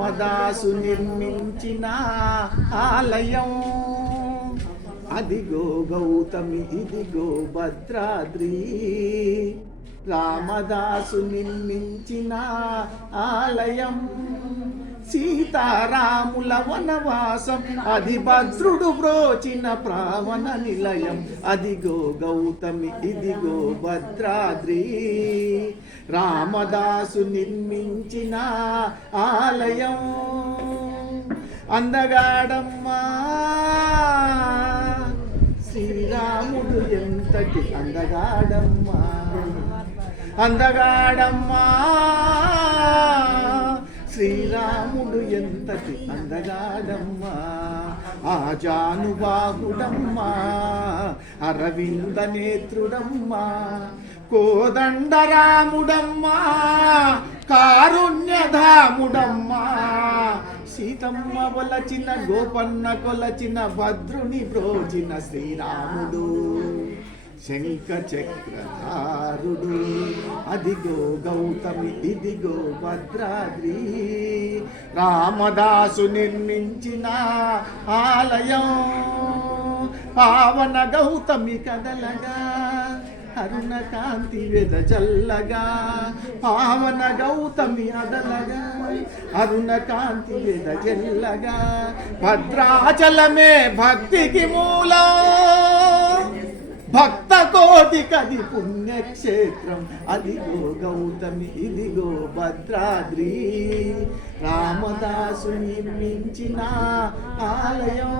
రామదాసు నిర్మించిన ఆలయం. అదిగో గౌతమి ఇదిగో భద్రాద్రి. రామదాసు నిర్మించిన ఆలయం. సీతారాముల వనవాసం. అది భద్రుడు బ్రోచిన ప్రావణ నిలయం. అదిగో గౌతమి ఇదిగో భద్రాద్రి. రామదాసు నిర్మించిన ఆలయం. అందగాడమ్మా శ్రీరాముడు ఎంతటి అందగాడమ్మా. అందగాడమ్మా. శ్రీరాముడు ఎంతటి అందగాడమ్మా? ఆజానుబాహుడమ్మా అరవింద నేత్రుడమ్మా కోదండరాముడమ్మా కారుణ్యధాముడమ్మా సీతమ్మ వలచిన గోపన్న కొలచిన భద్రుని బ్రోచిన శ్రీరాముడు శంఖ చక్రధారుడు అదిగో గౌతమి ఇదిగో భద్రాద్రి. రామదాసు నిర్మించిన ఆలయం. పావన గౌతమి కదలగా అరుణ కాంతి వెద చల్లగా. పావన గౌతమి అదలగా అరుణ కాంతి వెద చెల్లగా. భద్రాచలమే భక్తికి మూలం. భక్త కోటి కది పుణ్యక్షేత్రం. అదిగో గౌతమి ఇదిగో భద్రాద్రి. రామదాసు నిర్మించిన ఆలయం.